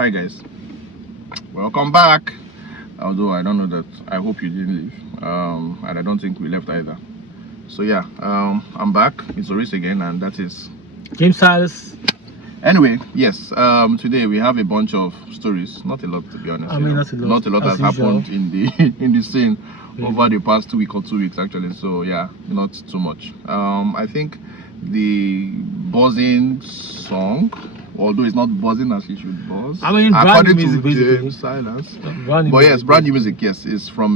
Hi guys, welcome back. Although I don't know that, I hope you didn't leave, and I don't think we left either. So yeah, I'm back. It's Oris again, and that is James Silas. Anyway, yes. Today we have a bunch of stories. Not a lot, to be honest. I mean, not a lot. Not a lot has happened in the in the scene over the past 2 weeks or 2 weeks actually. So yeah, not too much. I think the buzzing song, although it's not buzzing as it should buzz. I mean, according music, to James Silence. But yes, brand new music. Yes, is from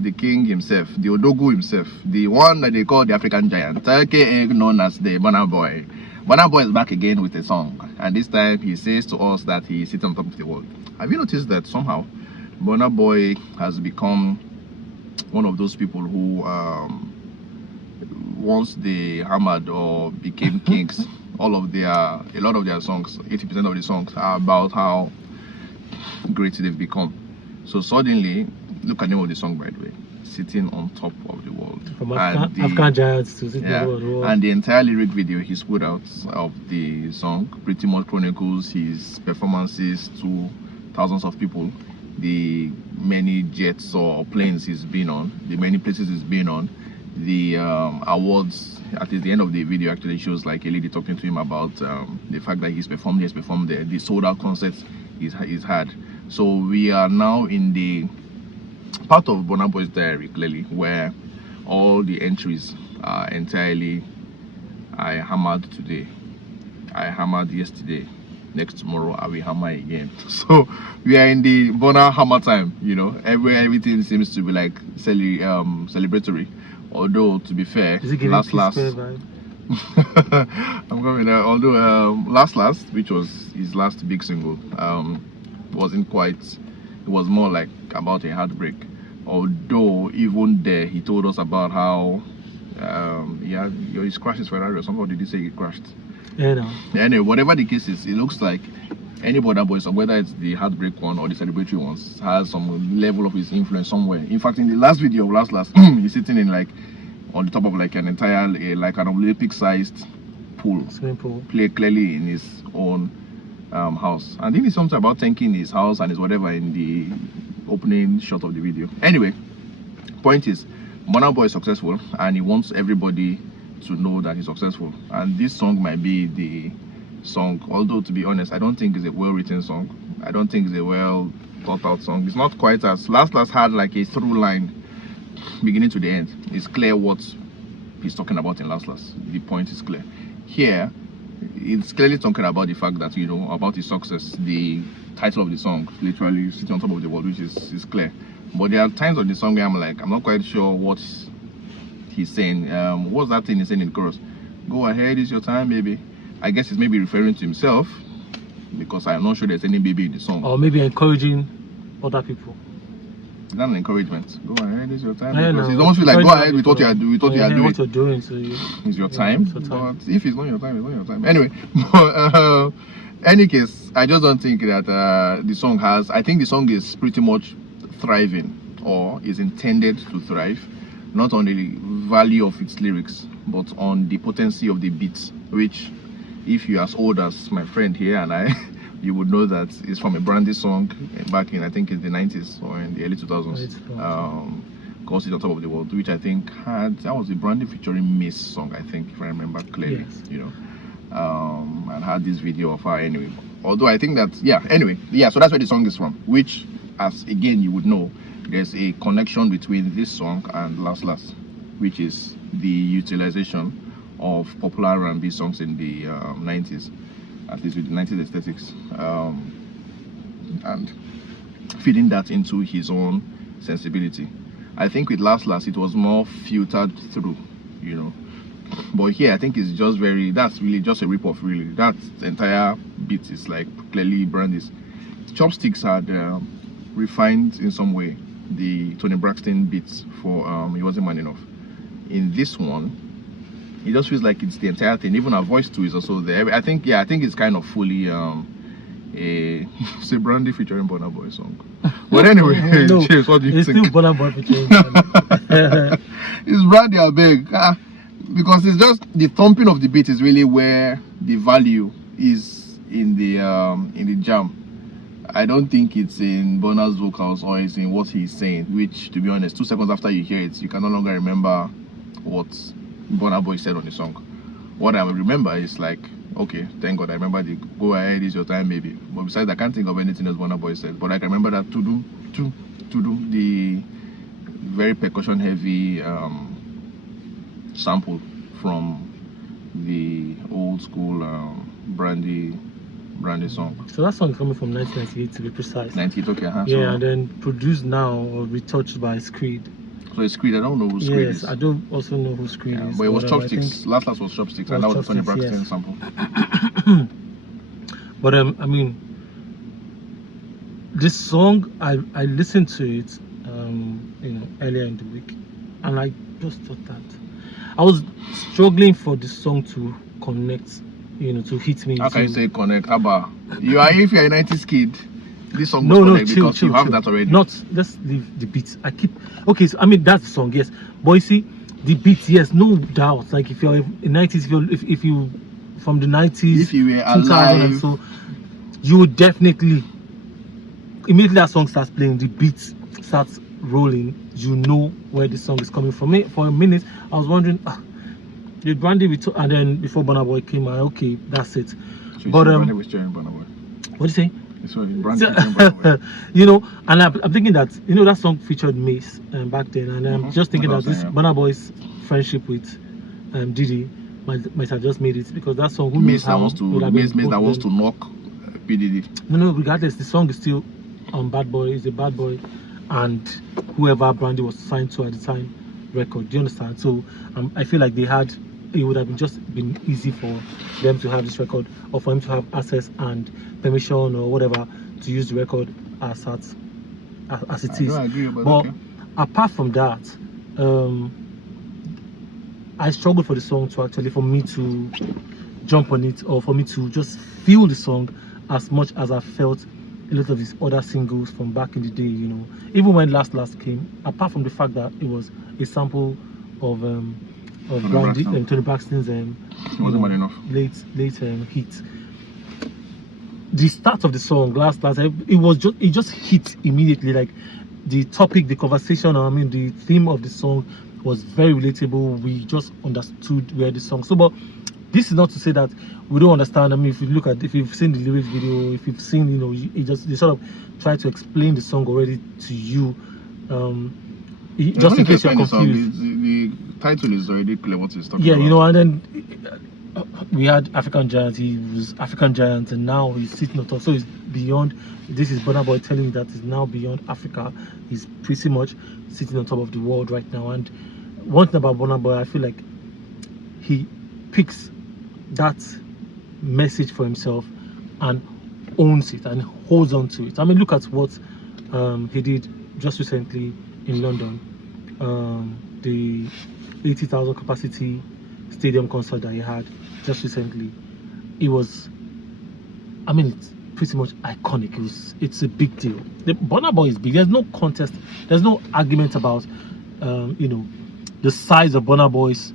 the king himself, the Odogu himself, the one that they call the African giant, aka known as the Burna Boy. Burna Boy is back again with a song, and this time he says to us that he sits on top of the world. Have you noticed that somehow Burna Boy has become one of those people who once they hammered or became kings, a lot of their songs, 80% of the songs are about how great they've become. So suddenly, look at the name of the song, by the way, sitting on top of the world. From African giants to sitting on the world. And the entire lyric video he's put out of the song pretty much chronicles his performances to thousands of people, the many jets or planes he's been on, the many places he's been on, the awards. At the end of the video actually shows like a lady talking to him about the fact that he's performed the sold out concerts he's had. So we are now in the part of Burna Boy's diary, clearly, where all the entries are entirely I hammered today, I hammered yesterday, next tomorrow I will hammer again. So we are in the Burna hammer time, you know, everything seems to be like celebratory. Although to be fair, last I'm coming there. Although last, which was his last big single, wasn't quite. It was more like about a heartbreak. Although even there, he told us about how his crashed his Ferrari or something. Or did he say he crashed? Yeah, no. Anyway, whatever the case is, it looks like any Burna Boy song, whether it's the heartbreak one or the celebratory ones, has some level of his influence somewhere. In fact, in the last video of last, he's sitting in like on the top of like an entire like an Olympic-sized swimming pool, play clearly in his own house. And then it's something about thanking his house and his whatever in the opening shot of the video. Anyway, point is, Burna Boy is successful and he wants everybody to know that he's successful. And this song might be the song, although to be honest, I don't think it's a well-written song. I don't think it's a well thought out song. It's not quite as last had like a through line beginning to the end. It's clear what he's talking about in last. The point is clear. Here it's clearly talking about the fact that, you know, about his success. The title of the song literally sitting on top of the world, which is clear. But there are times on the song where I'm like, I'm not quite sure what he's saying. What's that thing he's saying in the chorus? Go ahead, it's your time, baby. I guess he's maybe referring to himself, because I'm not sure there's any baby in the song. Or maybe encouraging other people. It's not an encouragement. Go ahead, it's your time. I Because it's almost feel like, go ahead with what you are doing. What you're doing, so it's your time. It's your time. But if it's not your time, it's not your time. Anyway, any case, I just don't think that the song has. I think the song is pretty much thriving, or is intended to thrive, not on the value of its lyrics, but on the potency of the beats, which, if you're as old as my friend here and I, you would know that it's from a Brandy song back in, I think it's the 90s or in the early 2000s, called Sit on Top of the World, which I think that was the Brandy featuring Miss song, I think, if I remember clearly. Yes. You know, and had this video of her anyway. Although I think that, so that's where the song is from, which, as again you would know, there's a connection between this song and Last, which is the utilization of popular R&B songs in the 90s, at least with the 90s aesthetics, and feeding that into his own sensibility. I think with Last it was more filtered through, you know, but here I think it's just that's really just a rip-off, really. That entire beat is like clearly Brandy's. Chopsticks had refined in some way the Tony Braxton beats for He Wasn't Man Enough. In this one, it just feels like it's the entire thing. Even her voice too is also there. I think it's kind of fully a say Brandy featuring Burna Boy song. But anyway, no, James, what do you think? It's still Burna Boy featuring. It's Brandy, I beg. Because it's just the thumping of the beat is really where the value is in the jam. I don't think it's in Burna's vocals or it's in what he's saying, which, to be honest, 2 seconds after you hear it, you can no longer remember what Burna Boy said on the song. What I remember is like, okay, thank God, I remember the go ahead, is your time, baby. But besides, I can't think of anything else Burna Boy said. But I can remember that to do, the very percussion heavy sample from the old school Brandy song. So that song is coming from 1998 to be precise. 98, okay, Yeah, so, and then produced now or retouched by Screed. So it's Screed. I don't know who Screed is. Yes, I don't also know who Screed is. But it was Chopsticks. Last was Chopsticks, and that was the Tony Braxton sample. But I mean, this song, I listened to it, earlier in the week, and I just thought that I was struggling for the song to connect, to hit me. How can you say connect? Abba, if you're a 90s kid, this song no, connect chill, because you have that already. Let's leave the beat. Okay, so I mean that's the song, yes. But you see, the beat, yes, no doubt. Like if you're in 90s, if you from the 90s, if you were 2000 alive, and so, you would definitely immediately that song starts playing, the beat starts rolling, you know where the song is coming from. Me for a minute I was wondering, the Brandy and then before Burna Boy came out, okay, that's it. So but Brandy was cheering Burna Boy. What do you say? Sorry, Brandy was cheering Burna Boy. And I'm thinking that that song featured Mace back then, and I'm just thinking that this Burna Boy's friendship with Diddy might have just made it, because that song Mace that wants to knock P Diddy. No, regardless, the song is still on Bad Boy. Is a Bad Boy and whoever Brandy was signed to at the time record. Do you understand? So I feel like it would have been easy for them to have this record, or for him to have access and permission or whatever to use the record as it is. I don't agree, but okay. Apart from that, I struggled for the song for me to jump on it, or for me to just feel the song as much as I felt a lot of his other singles from back in the day. Even when Last came, apart from the fact that it was a sample of Brandy and Tony Braxton's late hit. The start of the song, Last, it just hit immediately. Like the topic, the conversation, the theme of the song was very relatable. We just understood where the song. So, but this is not to say that we don't understand. If you've seen the lyrics video, if you've seen, they sort of try to explain the song already to you. Just in case you're confused. The title is already clear what it's talking about. Yeah, and then we had African Giant. He was African Giant, and now he's sitting on top. So it's beyond. This is Burna Boy telling you that it's now beyond Africa. He's pretty much sitting on top of the world right now. And one thing about Burna Boy, I feel like he picks that message for himself and owns it and holds on to it. Look at what he did just recently in London, the 80,000 capacity stadium concert that he had just recently. It was, it's pretty much iconic. It's a big deal. The Burna Boy is big. There's no contest. There's no argument about the size of Burna Boy's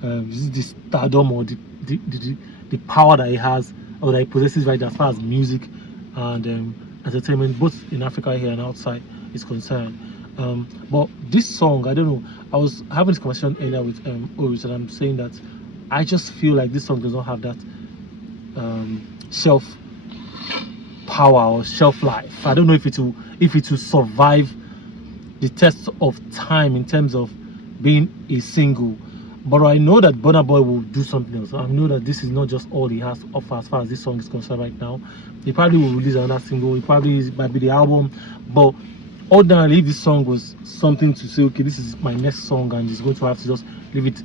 the stardom or the power that he has, or that he possesses right now, as far as music and entertainment, both in Africa here and outside, is concerned. But this song, I don't know, I was having this conversation earlier with Oris, and I'm saying that I just feel like this song does not have that shelf power or shelf life. I don't know if it will survive the test of time in terms of being a single. But I know that Burna Boy will do something else. I know that this is not just all he has to offer as far as this song is concerned right now. He probably will release another single. It might be the album. But ordinarily, if this song was something to say, okay, this is my next song, and he's going to have to just leave it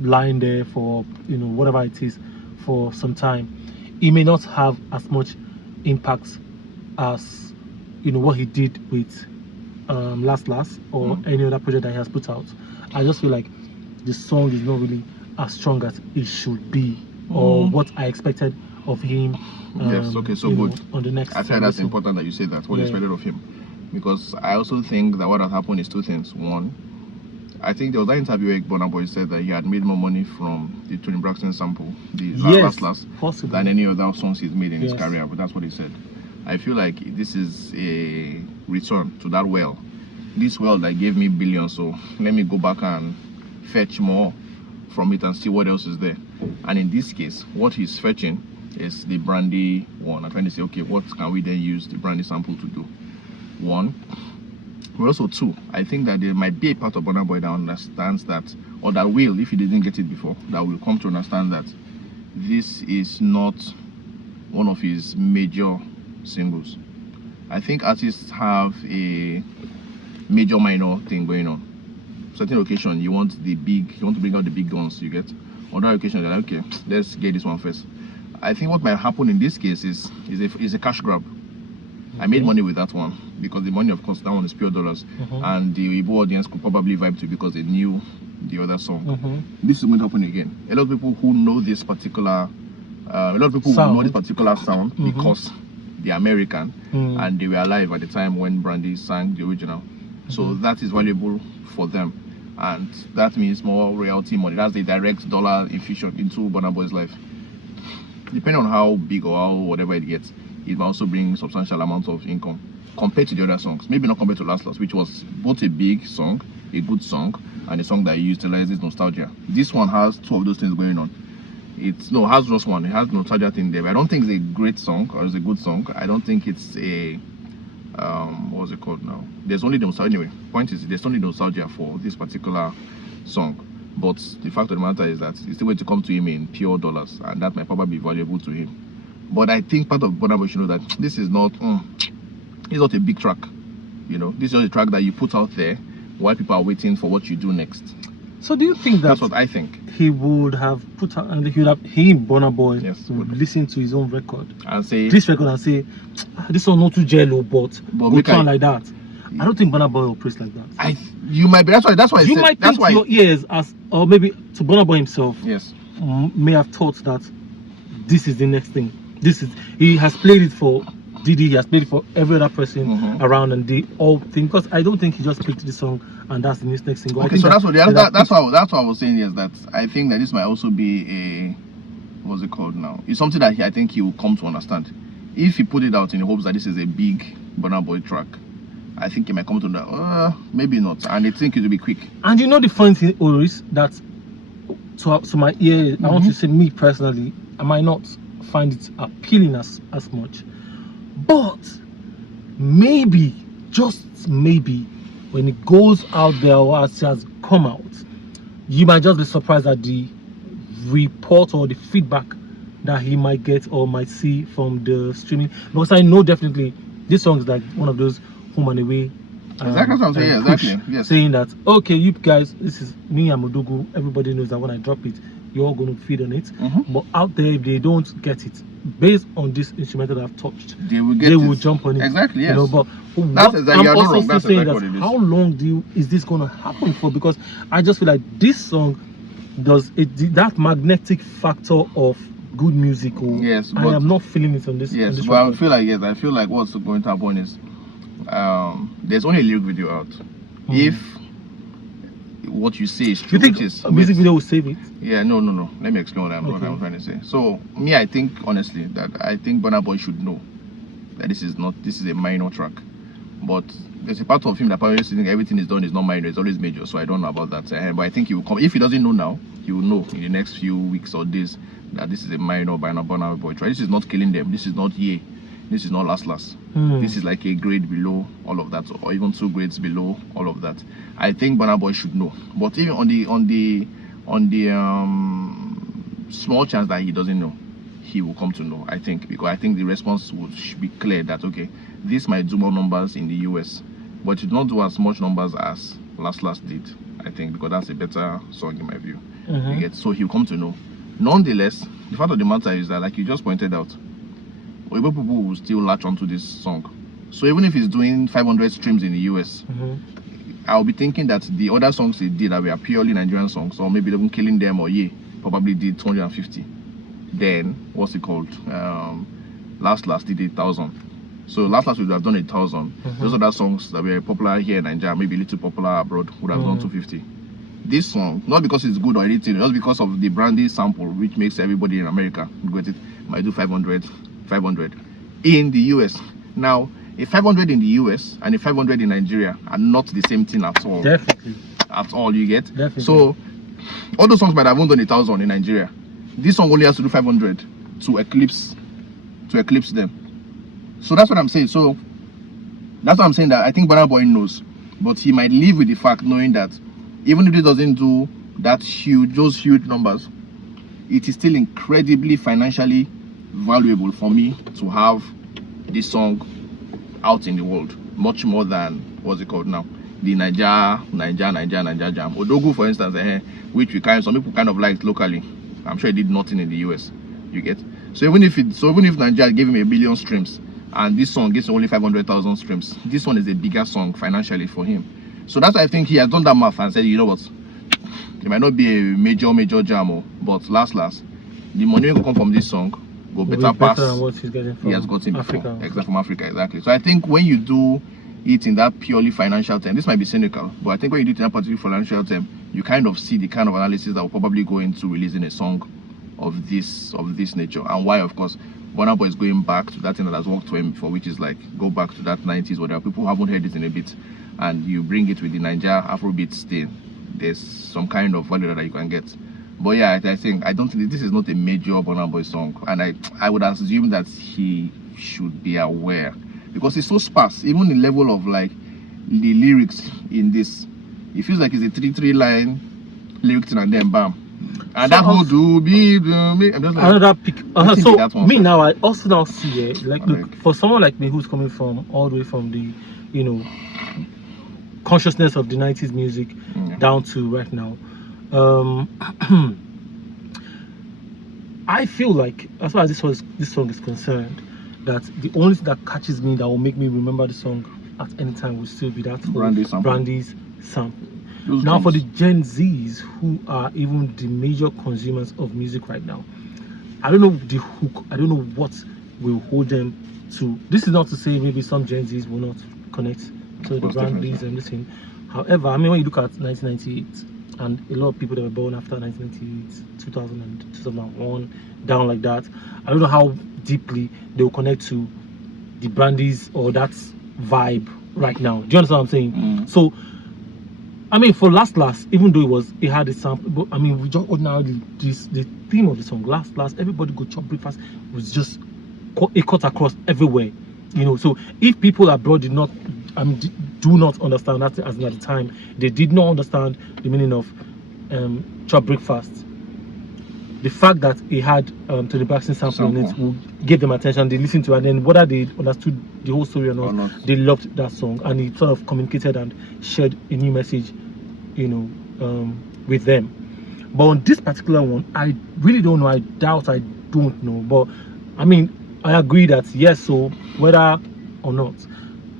lying there for whatever it is for some time, it may not have as much impact as what he did with Last or any other project that he has put out. I just feel like the song is not really as strong as it should be, or what I expected of him. Yes, okay, so good. On the next, I think that's important that you say that. What you expected of him, because I also think that what has happened is two things. One, I think there was that interview where Burna Boy said that he had made more money from the Tony Braxton sample, the Yes, last, possible. than any other songs he's made in his Yes. career. But that's what he said. I feel like this is a return to that well. This well that gave me billions, so let me go back and fetch more from it and see what else is there. And in this case, what he's fetching is the brandy one. I'm trying to say, okay, what can we then use the brandy sample to do? One. But also two, I think that there might be a part of Burna Boy that understands that, or that will, if he didn't get it before, that will come to understand that this is not one of his major singles. I think artists have a major minor thing going on. Certain occasion you want to bring out the big guns, you get. On that occasion, they're like, okay, let's get this one first. I think what might happen in this case is a cash grab. I made money with that one because the money, of course, that one is pure dollars, and the Igbo audience could probably vibe to it because they knew the other song. This is going to happen again. A lot of people who know this particular, know this particular sound because they're American and they were alive at the time when Brandy sang the original. So that is valuable for them, and that means more royalty money. That's the direct dollar infusion into Burna Boy's life. Depending on how big or how whatever it gets, it will also bring substantial amounts of income compared to the other songs. Maybe not compared to Last, which was both a big song, a good song, and a song that utilizes nostalgia. This one has two of those things going on. It has just one. It has nostalgia thing there. But I don't think it's a great song or it's a good song. I don't think it's a what's it called now? There's only the nostalgia. Anyway, point is there's only nostalgia for this particular song. But the fact of the matter is that it's still going to come to him in pure dollars, and that might probably be valuable to him. But I think part of Burna Boy should know that this is not it's not a big track. You know, this is just a track that you put out there while people are waiting for what you do next. So do you think that's what I think? He would have put out, and he would have, Burna Boy, yes, would listen to his own record and say this record and say, this one not too jello, but go sound like that. I don't think Burna Boy operates like that. You might be. That's why you might think your ears as, or maybe to Burna Boy himself. Yes. May have thought that this is the next thing. He has played it for Diddy, he has played it for every other person around, and they all think, because I don't think he just picked the song and that's the next single. Okay, so that's what I was saying, is that I think that this might also be a, what's it called now? It's something that I think he will come to understand. If he put it out in the hopes that this is a big Burna Boy track, I think he might come to know, maybe not, and I think it will be quick. And you know the funny thing, Oris, that to my ear, I want to say, me personally, I might not find it appealing as much, but maybe, just maybe, when it goes out there or as it has come out, you might just be surprised at the report or the feedback that he might get or might see from the streaming, because I know definitely this song is like one of those home and away exactly what I'm saying. Exactly. Yes. Saying that, okay, you guys, this is me and Modugu, everybody knows that when I drop it, you're all going to feed on it. But out there, if they don't get it based on this instrumental that I've touched, they will jump on it. Exactly. Yes. You know, but that's exactly, I'm also wrong. Saying that how long is this going to happen for? Because I just feel like this song that magnetic factor of good music. Yes, I am not feeling it on this. Yes, on this but record. I feel like what's going to happen is there's only a lyric video out. If what you say is true, you think a music video will save it? Yeah, no. Let me explain what I'm trying to say. So me, I think honestly that I think Burna Boy should know that this is a minor track, but there's a part of him that probably thinks everything is done is not minor, it's always major. So I don't know about that. But I think he will come. If he doesn't know now, he will know in the next few weeks or days that this is a minor Burna Boy track. This is not killing them. This is not Ye. This is not last. This is like a grade below all of that, or even 2 grades below all of that. I think Burna Boy should know. But even on the small chance that he doesn't know, he will come to know. I think, because I think the response should be clear that okay, this might do more numbers in the US, but it will not do as much numbers as last did. I think, because that's a better song in my view. So he'll come to know. Nonetheless, the fact of the matter is that, like you just pointed out, people will still latch onto this song. So even if he's doing 500 streams in the US, I'll be thinking that the other songs he did that were purely Nigerian songs, or maybe even Killing Them or Ye, probably did 250. Then what's it called? Last did 1,000. So last would have done 1,000. Those other songs that were popular here in Nigeria, maybe a little popular abroad, would have done 250. this song, not because it's good or anything, just because of the brandy sample, which makes everybody in America get it, might do 500 in the US. Now, a 500 in the US and a 500 in Nigeria are not the same thing at all. Definitely. At all, you get? Definitely. So, all those songs might have done 1,000 in Nigeria. This song only has to do 500 to eclipse them. So that's what I'm saying. So that's what I'm saying, that I think Burna Boy knows, but he might live with the fact knowing that even if he doesn't do those huge numbers, it is still incredibly financially valuable for me to have this song out in the world, much more than what's it called now, the Niger Jam. Odogu, for instance, which some people kind of liked locally. I'm sure it did nothing in the US. You get? So even if Nigeria gave him 1 billion streams and this song gets only 500,000 streams, this one is a bigger song financially for him. So that's why I think he has done that math and said, you know what, it might not be a major jam, but last, the money will come from this song go better pass than what he's getting from he has gotten Africa. before. Exactly, from Africa, exactly. So I think when you do it in that purely financial term, this might be cynical, but I think when you do it in that particular financial term, you kind of see the kind of analysis that will probably go into releasing a song of this nature, and why, of course, Burna Boy is going back to that thing that has worked for him before, which is like go back to that 90s where there are people who haven't heard it in a bit, and you bring it with the Niger Afrobeat stain. There's some kind of value that you can get. But yeah, I don't think this is not a major Burna Boy song, and I would assume that he should be aware, because it's so sparse. Even the level of like the lyrics in this, it feels like it's a 3 line lyric thing and then bam. And so that whole do be me, I'm just like another pick. So that one me first. now, I also now see it like, look, for someone like me who's coming from all the way from the, you know, consciousness of the 90s music down to right now, I feel like, as far as this song is concerned, that the only thing that catches me, that will make me remember the song at any time, will still be that Brandy's sample. Now, for the Gen Zs who are even the major consumers of music right now, I don't know the hook, I don't know what will hold them to. This is not to say maybe some Gen Zs will not connect to the Brandy's and listen. However, I mean, when you look at 1998 and a lot of people that were born after 1998, 2000, 2001, down like that, I don't know how deeply they will connect to the Brandy's or that vibe right now. Do you understand what I'm saying? So, I mean, for last, even though it had a sample, but I mean, we just ordinarily, the theme of the song, last, everybody go chop breakfast, was just it cut across everywhere, you know. So if people abroad did not, I mean, do not understand that, as at the time, they did not understand the meaning of chop breakfast. The fact that it had Tony Braxton sample in it will give them attention. They listened to it, and then whether they understood the whole story or not, they loved that song, and it sort of communicated and shared a new message, you know, with them. But on this particular one, I really don't know. I don't know. But I mean, I agree that yes, so whether or not,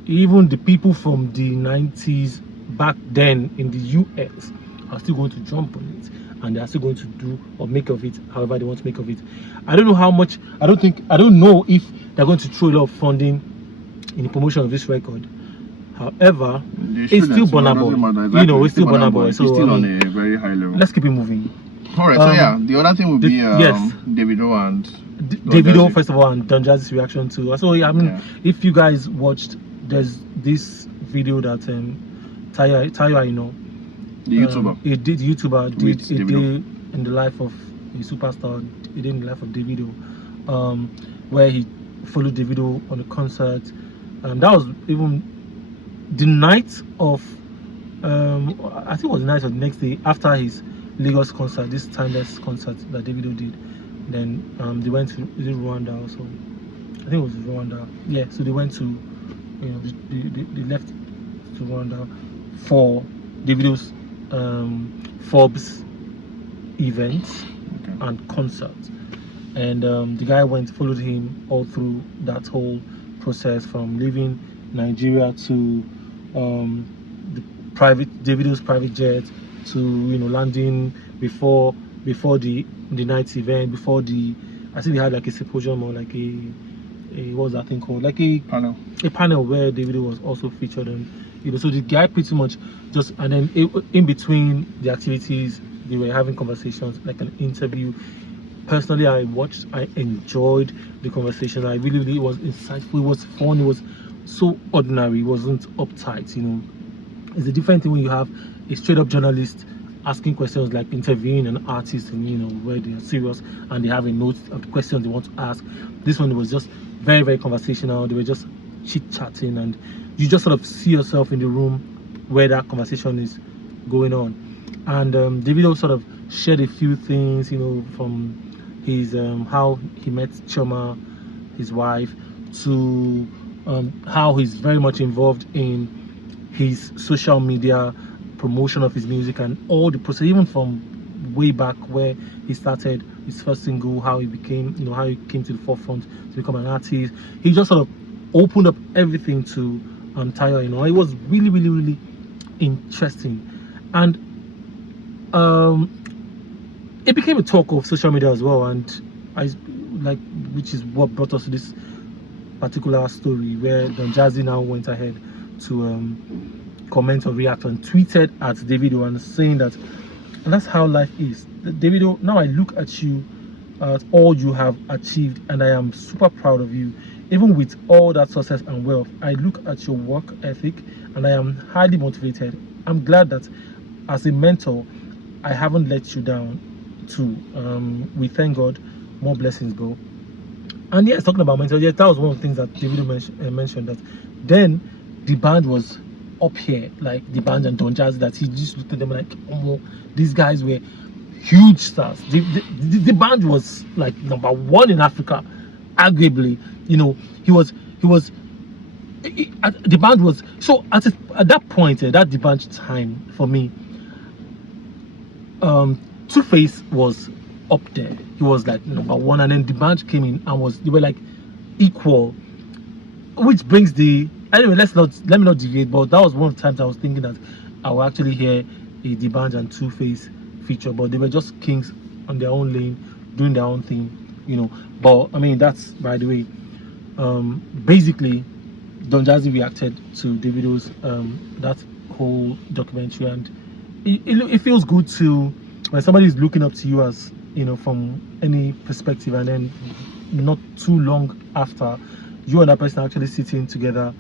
even the people from the 90s back then in the US are still going to jump on it, and they are still going to do or make of it however they want to make of it. I don't know how much, I don't know if they're going to throw a lot of funding in the promotion of this record. However, it's still Burna Boy. Exactly. You know, it's still Burna Boy. So still on a very high level. Let's keep it moving. Alright, so yeah, the other thing would be Davido and Davido, first of all, and Don Jazzy's reaction to. So yeah, I mean, if you guys watched, there's this video that Tayo Aina, the YouTuber, did a day in the life of a superstar, a day in the life of Davido, where he followed Davido on a concert. That was even the night of, I think it was the night of the next day after his Lagos concert, this timeless concert that Davido did. Then they went to Rwanda also. I think it was Rwanda. Yeah, so they went to, you know, they left to Rwanda for Davido's Forbes events and concerts, and the guy followed him all through that whole process, from leaving Nigeria to Davido's private jet, to, you know, landing before the night's event, before I think they had like a symposium or like a what was that thing called, like a panel where Davido was also featured, and So the guy pretty much just, and then in between the activities, they were having conversations like an interview. Personally, I enjoyed the conversation. I really, it was insightful, it was fun, it was so ordinary, it wasn't uptight. It's a different thing when you have a straight up journalist asking questions, like interviewing an artist, and where they are serious and they have a note of the questions they want to ask. This one was just very, very conversational. They were just chit chatting, and you just sort of see yourself in the room where that conversation is going on. And Davido sort of shared a few things, from his how he met Choma, his wife, to how he's very much involved in his social media promotion of his music and all the process, even from way back where he started his first single, how he became, how he came to the forefront to become an artist. He just sort of opened up everything to Tayo. It was really, really, really interesting, and it became a talk of social media as well, and which is what brought us to this particular story where Don Jazzy now went ahead to comment or react and tweeted at Davido and saying that, and that's how life is. Davido, now I look at you, at all you have achieved, and I am super proud of you. Even with all that success and wealth, I look at your work ethic and I am highly motivated. I'm glad that as a mentor, I haven't let you down too. We thank God. More blessings, bro. And yes, talking about mentor, yes, that was one of the things that Davido mentioned, that then the band was up here, like the band and Don Jazzy, that he just looked at them like, oh, these guys were huge stars. The band was like #1 in Africa, arguably. The band was so at that point, that the band time for me, Two-Face was up there. He was like #1, and then the band came in and they were like equal, which brings the, anyway, let me not deviate, but that was one of the times I was thinking that I will actually hear a D'banj and Two-Face feature, but they were just kings on their own lane, doing their own thing, but I mean, that's by the way. Basically, Don Jazzy reacted to Davido's that whole documentary, and it feels good to, when somebody is looking up to you, as from any perspective, and then not too long after, you and that person actually sitting together,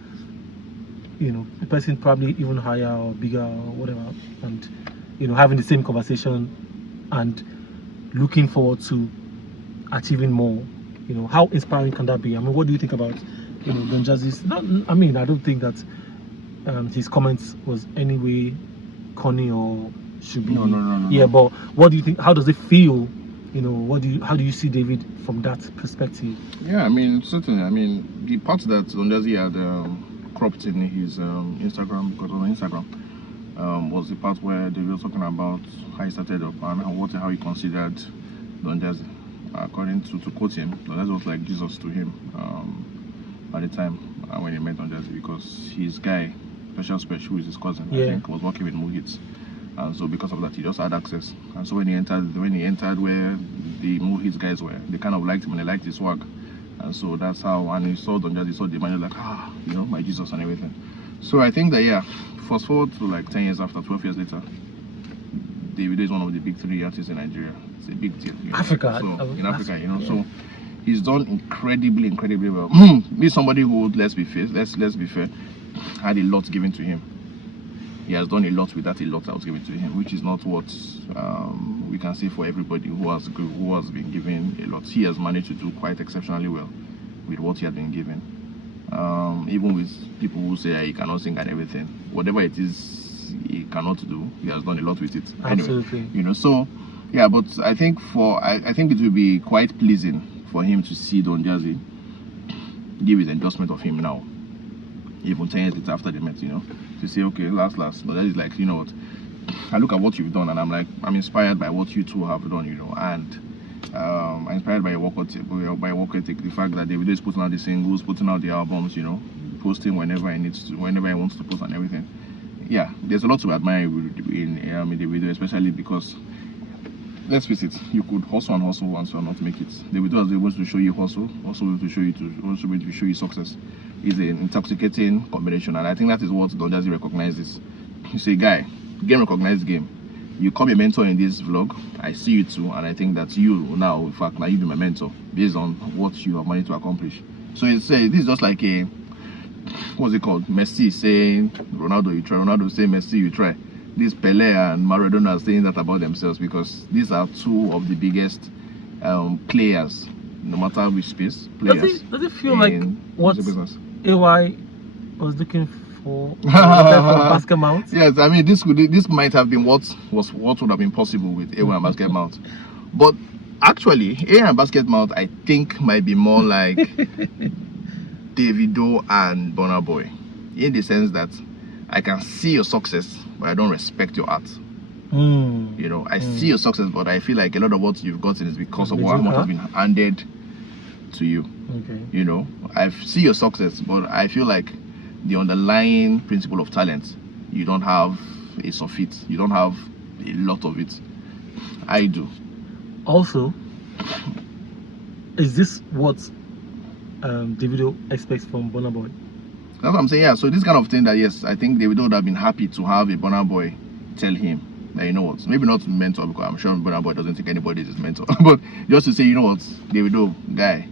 the person probably even higher or bigger or whatever, and having the same conversation and looking forward to achieving more. How inspiring can that be? I mean, what do you think about Don Jazzy's? I mean, I don't think that his comments was any way corny or should be. No. Yeah, but what do you think? How does it feel? How do you see David from that perspective? Yeah, I mean, certainly. I mean, the part that Don Jazzy had cropped in his Instagram, because on Instagram, was the part where they were talking about how he started up and how he considered Don Jazzy. According to quote him, Don Jazzy was like Jesus to him at the time when he met Don Jazzy, because his guy, Special, who is his cousin, I think, was working with Mohits, and so because of that, he just had access. And so when he entered where the Mohits guys were, they kind of liked him and they liked his swag, and so that's how. And he saw Don Jazzy, saw the man, like, my Jesus and everything. So I think that, yeah, fast forward to like 10 years after, 12 years later, Davido is one of the big 3 artists in Nigeria. It's a big deal. Africa. So, in Africa, so he's done incredibly well. He's somebody who, let's be fair, had a lot given to him. He has done a lot with that lot that was given to him, which is not what we can say for everybody who has been given a lot. He has managed to do quite exceptionally well with what he has been given. Even with people who say he cannot sing and everything, whatever it is he cannot do, he has done a lot with it. Absolutely. Anyway, so yeah, but I think I think it will be quite pleasing for him to see Don Jazzy give his endorsement of him now, even 10 years later after they met, to say, okay, last, but that is like, what, I look at what you've done and I'm inspired by what you two have done, and I'm inspired by your work ethic, the fact that Davido is putting out the singles, putting out the albums, posting whenever he wants to post and everything. Yeah, there's a lot to admire in Davido, especially because, let's face it, you could hustle and hustle once or not make it. Davido was able to show you hustle, also able to show you success. is an intoxicating combination, and I think that is what Don Jazzy recognizes. You say, guy, game recognized game. You come a mentor in this vlog. I see you too, and I think that you now, in fact, now you be my mentor based on what you have managed to accomplish. So it's this is just like a, what's it called? Messi saying Ronaldo you try, Ronaldo saying Messi you try. This Pele and Maradona are saying that about themselves, because these are two of the biggest players, no matter which space, players. Does it feel like what AY was looking for basket mount? Yes, I mean this might have been what would have been possible with AY and basket mount, but actually AY and basket mount I think might be more like Davido and Burna Boy, in the sense that I can see your success, but I don't respect your art. You know, I see your success, but I feel like a lot of what you've gotten is because of what has been handed to you. Okay. You know, I see your success, but I feel like the underlying principle of talent, you don't have a of it. You don't have a lot of it. I do. Also, is this what Davido expects from Burna Boy? That's what I'm saying. Yeah. So this kind of thing that, yes, I think Davido would have been happy to have a Burna Boy tell him that, you know what, maybe not mentor, because I'm sure Burna Boy doesn't think anybody is his mentor, but just to say, you know what, Davido, guy,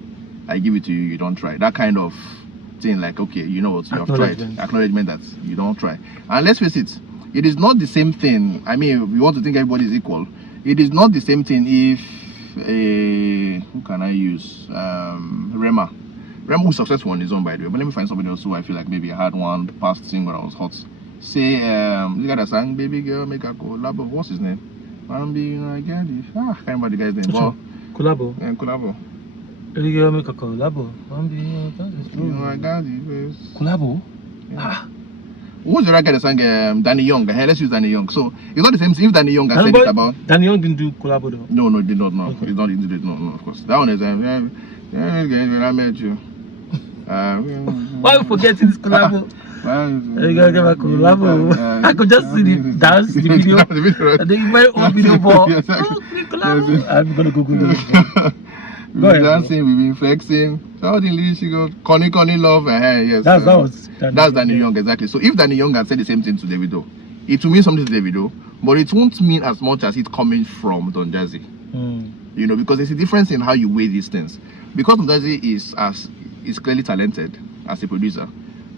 I give it to you, you don't try. That kind of thing, like, okay, you know what, you have tried. Acknowledgement that you don't try. And let's face it, it is not the same thing. I mean, we want to think everybody is equal. It is not the same thing if who can I use? Rema, who's successful on his own, by the way. But let me find somebody else who I feel like maybe I had one past thing when I was hot. Say, you got a song, Baby Girl, make a collabo. What's his name? I can't remember the guy's name. Well, Collabo. Yeah, collabo. Baby Girl, make a collabo. Collabo? Yeah. Who's the right guy that sang Danny Young? Hey, let's use Danny Young. So it's not the same thing if Danny Young has said it about. Danny Young didn't do collabo though. No, he did not. No, okay. He's not into it. No, of course. That one is when I met you. Why are we forgetting this collabo? You gotta get back collabo. I could just see the dance, the video, and then very old video for collabo. I'm gonna Google it. We've been dancing, we've been flexing. So all the lyrics she got, Connie love, yes. That's Danny Young, exactly. So if Danny Young had said the same thing to Davido, it will mean something to Davido, but it won't mean as much as it coming from Don Jazzy. You know, because there's a difference in how you weigh these things. Because Don Jazzy is clearly talented as a producer,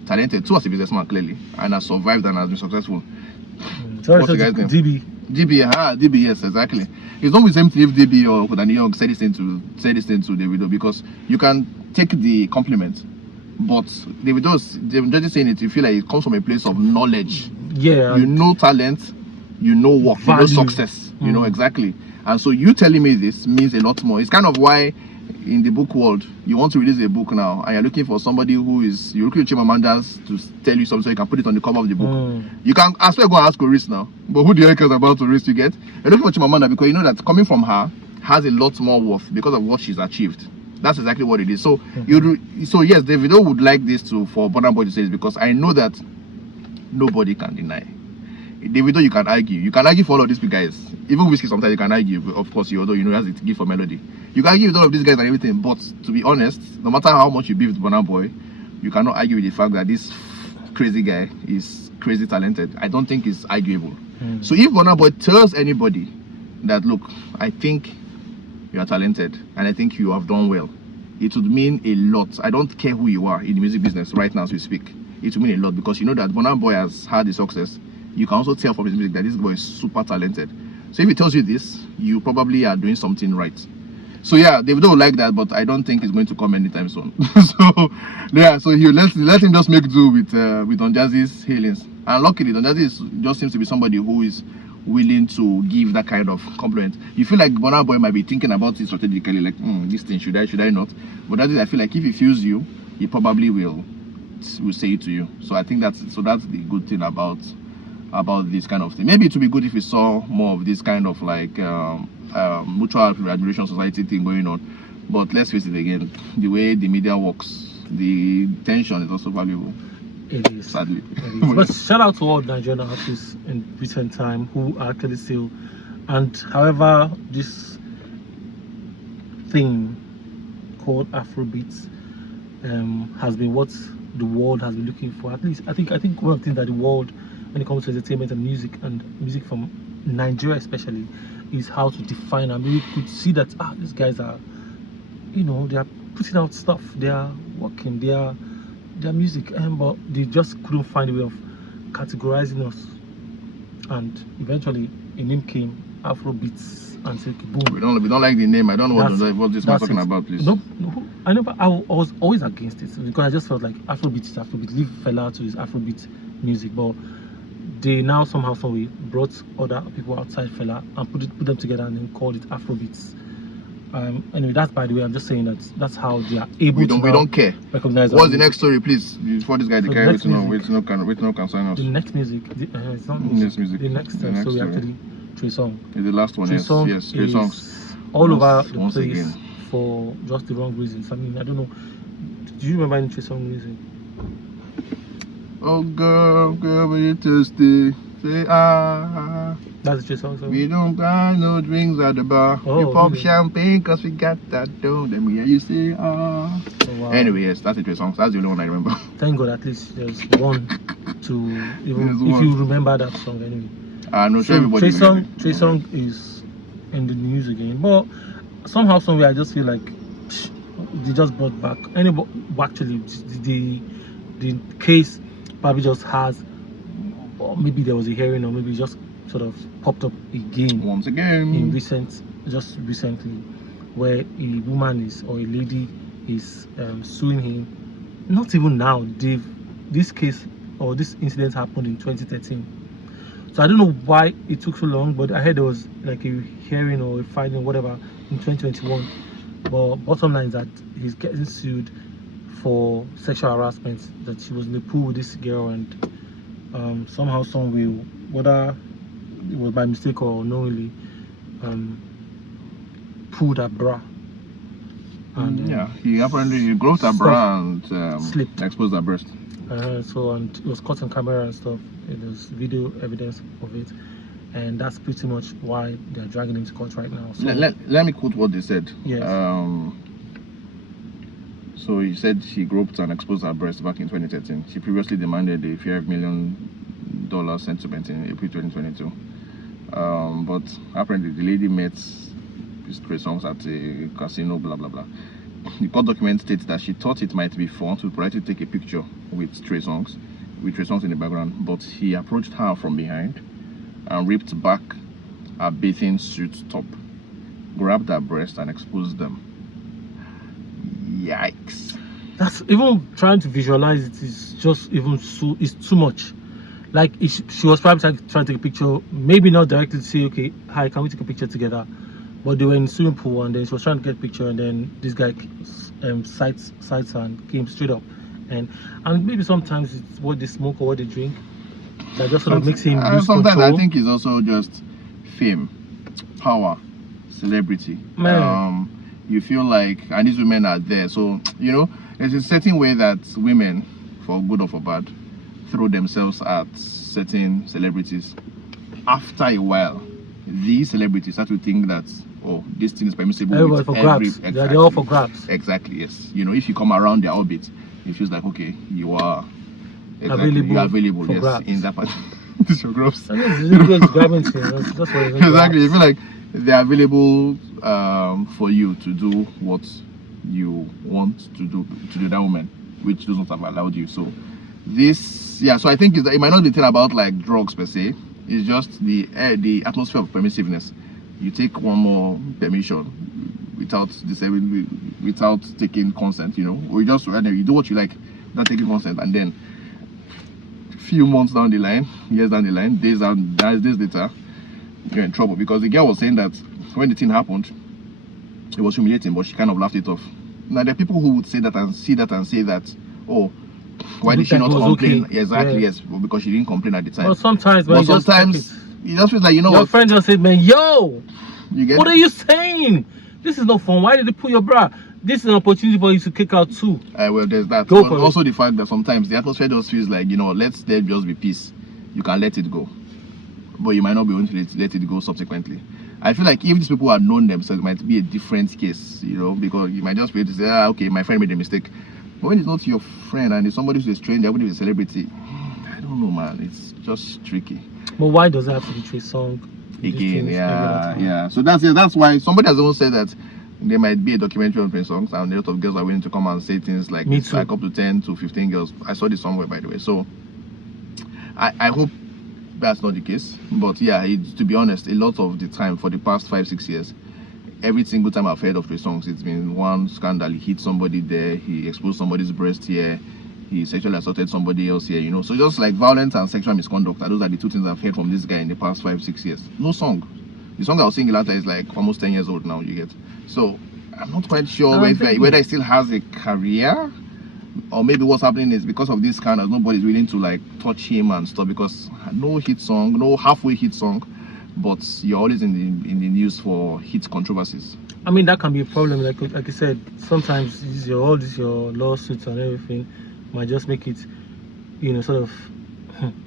talented too as a businessman clearly, and has survived and has been successful. What's the guy's name? DB, yes, exactly. It's not the same thing if DB or Danny Young said this thing to Davido, because you can take the compliment, but Davido's just saying it, you feel like it comes from a place of knowledge. Yeah. You know talent, you know work, you know success, you know exactly. And so you telling me this means a lot more. It's kind of why in the book world, you want to release a book now, and you're looking for somebody you're looking at Chimamandas to tell you something so you can put it on the cover of the book. You can as well go and ask Oris now, but who the hell cares about Oris you get? You're looking for Chimamanda because you know that coming from her has a lot more worth because of what she's achieved. That's exactly what it is. So so yes, Davido would like this for Burna Boy to say this, because I know that nobody can deny. Davido, you can argue for all of these big guys. Even Whiskey sometimes you can argue, of course, although you know he has a gift for melody. You can argue with all of these guys and everything, but to be honest, no matter how much you beef with Burna Boy, you cannot argue with the fact that this crazy guy is crazy talented. I don't think it's arguable. So if Burna Boy tells anybody that, look, I think you are talented and I think you have done well, it would mean a lot. I don't care who you are in the music business right now as we speak. It would mean a lot, because you know that Burna Boy has had the success. You can also tell from his music that this boy is super talented. So if he tells you this, you probably are doing something right. So yeah, Davido will like that, but I don't think it's going to come anytime soon. So yeah, so he let him just make do with Don Jazzy's hailings. And luckily, Don Jazzy just seems to be somebody who is willing to give that kind of compliment. You feel like Burna Boy might be thinking about it strategically, like this thing should I not? But that is, I feel like if he feels you, he probably will say it to you. So I think that's the good thing about this kind of thing. Maybe it would be good if we saw more of this kind of like mutual admiration society thing going on. But let's face it again, the way the media works, the tension is also valuable. It is. Sadly. It is. But shout out to all Nigerian artists in recent time who are actually still, and however this thing called Afrobeats has been what the world has been looking for. At least I think one of the things that the world, when it comes to entertainment and music from Nigeria especially, is how to define. And we could see that these guys are, they are putting out stuff, they are working, their music, but they just couldn't find a way of categorizing us. And eventually a name came, Afrobeats, and said, boom. We don't like the name. I don't know what this was talking about, please. No, I was always against it, because I just felt like Afrobeat is Afrobeat. Leave Fela to his Afrobeat music, but they now somehow brought other people outside Fela and put them together and then called it Afrobeats. Anyway, that's, by the way, I'm just saying that's how they are able we don't care. Recognize. What's the next story, please? Before this guy, the guy wait no concern us. The next music, it's not next music. The next story actually, Trey Songz. It's the last one. Yes, Trey Songz. All over the place again. For just the wrong reasons. I mean, I don't know. Do you remember any Trey Songz music? Oh girl, when you thirsty, say That's the Trey Songz song. We don't buy no drinks at the bar. We pop champagne cause we got that dough. Then we hear you say wow. Anyway, yes, that's the Trey Songz. That's the only one I remember. Thank God, at least there's one to even if you remember that song anyway. No, so everybody. Trey Songz is in the news again, but somehow, somewhere, I just feel like they just brought back. Actually, the case probably just has, or maybe there was a hearing, or maybe just sort of popped up again. Once again. In recently, where a woman or a lady is suing him. Not even now. This case or this incident happened in 2013. So I don't know why it took so long, but I heard there was like a hearing or a filing, whatever, in 2021. But bottom line is that he's getting sued for sexual harassment, that she was in the pool with this girl, and somehow, some way, whether it was by mistake or knowingly, pulled her bra. And he apparently groped her bra and slipped, exposed her breast. And it was caught on camera and stuff. There's video evidence of it, and that's pretty much why they're dragging him to court right now. So let me quote what they said. Yes. So he said she groped and exposed her breast back in 2013. She previously demanded a $5 million settlement in April 2022. But apparently the lady met Trey Songz at a casino, blah blah blah. The court document states that she thought it might be fun to politely take a picture with Trey Songz in the background, but he approached her from behind and ripped back her bathing suit top, grabbed her breast and exposed them. Yikes. That's, even trying to visualize it is just it's too much. Like, she was probably trying to take a picture, maybe not directly to say, okay, hi, can we take a picture together? But they were in the swimming pool, and then she was trying to get a picture, and then this guy sights her and came straight up. And maybe sometimes it's what they smoke or what they drink that just sort of makes him lose sometimes control. I think it's also just fame, power, celebrity. Man. You feel like, and these women are there, so there's a certain way that women, for good or for bad, throw themselves at certain celebrities. After a while, these celebrities start to think that, oh, this thing is permissible. Everybody for grabs. Exactly. They're all for grabs. Exactly, yes. If you come around their orbit, it feels like, okay, you are available, for yes, grabs. in that part. This is your grabs. Just grabbing things. That's what exactly. You feel like they're available for you to do what you want to do that woman, which doesn't have allowed you. So so I think it might not be the thing about like drugs per se. It's just the atmosphere of permissiveness. You take one more permission without taking consent, or you do what you like without taking consent, and then few months down the line, years down the line, days later, you're in trouble. Because the girl was saying that when the thing happened, it was humiliating, but she kind of laughed it off. Now there are people who would say that and see that and say that, oh, why did she not complain? Okay. Exactly, yes, because she didn't complain at the time. Well, sometimes, it just feels like, your friend just said, man, yo, what are you saying? This is not fun. Why did they put your bra? This is an opportunity for you to kick out too. Well, there's that. But also the fact that sometimes the atmosphere just feels like, let there just be peace. You can let it go, but you might not be able to let it go subsequently. I feel like if these people had known themselves, it might be a different case, because you might just be able to say, okay, my friend made a mistake. But when it's not your friend and it's somebody who's a stranger, even if it's a celebrity, I don't know, man. It's just tricky. But why does it have to be Trey Songz? Again, yeah. So that's why somebody has also said that there might be a documentary on Trey Songz, and a lot of girls are willing to come and say things like it's like up to 10 to 15 girls. I saw this somewhere, by the way. So I hope that's not the case. But yeah, to be honest, a lot of the time for the past 5-6 years, every single time I've heard of Trey Songz, it's been one scandal. He hit somebody there, he exposed somebody's breast here, he sexually assaulted somebody else here, you know. So just like violence and sexual misconduct, those are the two things I've heard from this guy in the past 5-6 years. No song. The song I was singing last time is like almost 10 years old now, you get. So I'm not quite sure whether he still has a career, or maybe what's happening is because of this scandal, nobody's willing to like touch him and stuff, because no hit song, no halfway hit song, but you're always in the news for hit controversies. I mean, that can be a problem. Like I said, sometimes all your lawsuits and everything might just make it, you know, sort of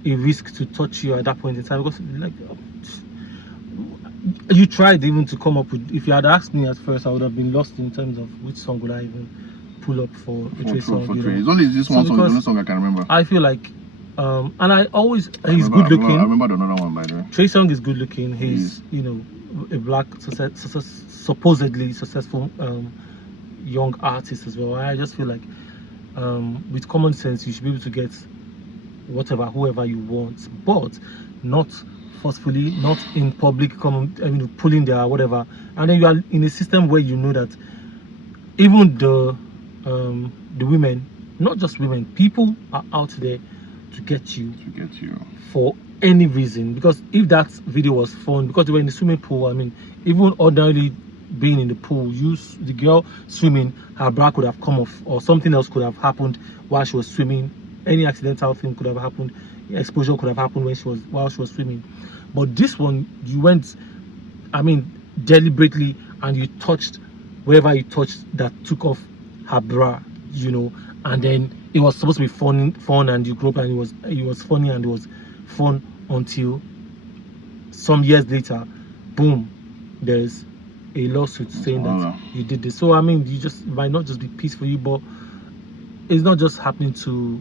a risk to touch you at that point in time, because like you tried even to come up with. If you had asked me at first, I would have been lost in terms of which song would I even pull up for a Trey song. It's only this one song, the only song I can remember. I feel like, and I always he's good looking. I remember another one, by the way. Trey Songz is good looking. He's you know, a black supposedly successful young artist as well. I just feel like with common sense you should be able to get whoever you want, but not forcefully, not in public, pulling their whatever. And then you are in a system where you know that even the women, not just women, people are out there to get you for any reason. Because if that video was fun, because they were in the swimming pool, I mean, even ordinarily being in the pool, the girl swimming, her bra could have come off, or something else could have happened while she was swimming. Any accidental thing could have happened. Exposure could have happened while she was swimming. But this one, you went, I mean, deliberately, and you touched wherever you touched that took off her bra, you know, and then it was supposed to be fun, and you grew up, and it was funny, and it was fun until some years later, boom, there's a lawsuit saying that you did this. So I mean, it might not just be peace for you, but it's not just happening to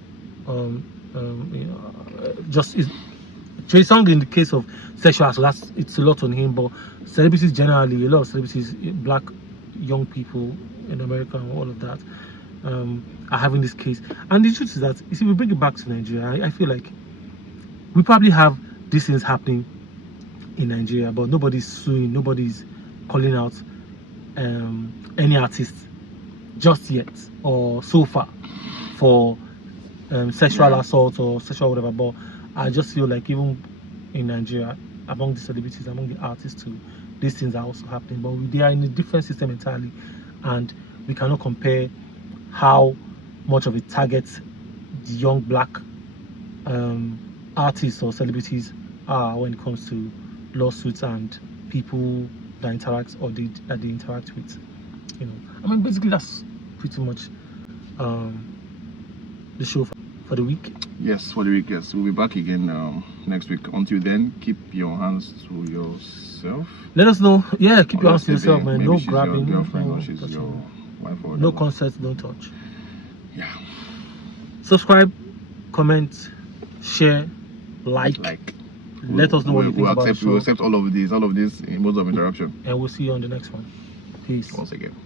Trey Songz. In the case of sexual assault, it's a lot on him, but celebrities generally, a lot of celebrities, black young people in America and all of that, are having this case. And the truth is that, you see, we bring it back to Nigeria, I feel like we probably have these things happening in Nigeria, but nobody's suing, nobody's calling out any artist just yet, or so far, for sexual assault or sexual whatever. But I just feel like even in Nigeria, among the celebrities, among the artists too, these things are also happening, but they are in a different system entirely, and we cannot compare how much of a target the young black artists or celebrities are when it comes to lawsuits and people that interact or that they interact with. You know, I mean, basically that's pretty much the show for the week. Yes, for the week. Yes, we'll be back again next week. Until then, keep your hands to yourself. Let us know. Yeah, keep your hands to yourself, man. Maybe no she's grabbing, your girlfriend, no or she's your wife, or no concerts, don't touch. Yeah. Subscribe, comment, share, like. Let us know what you think about the show. We'll accept all of these modes of interaction. And we'll see you on the next one. Peace. Once again.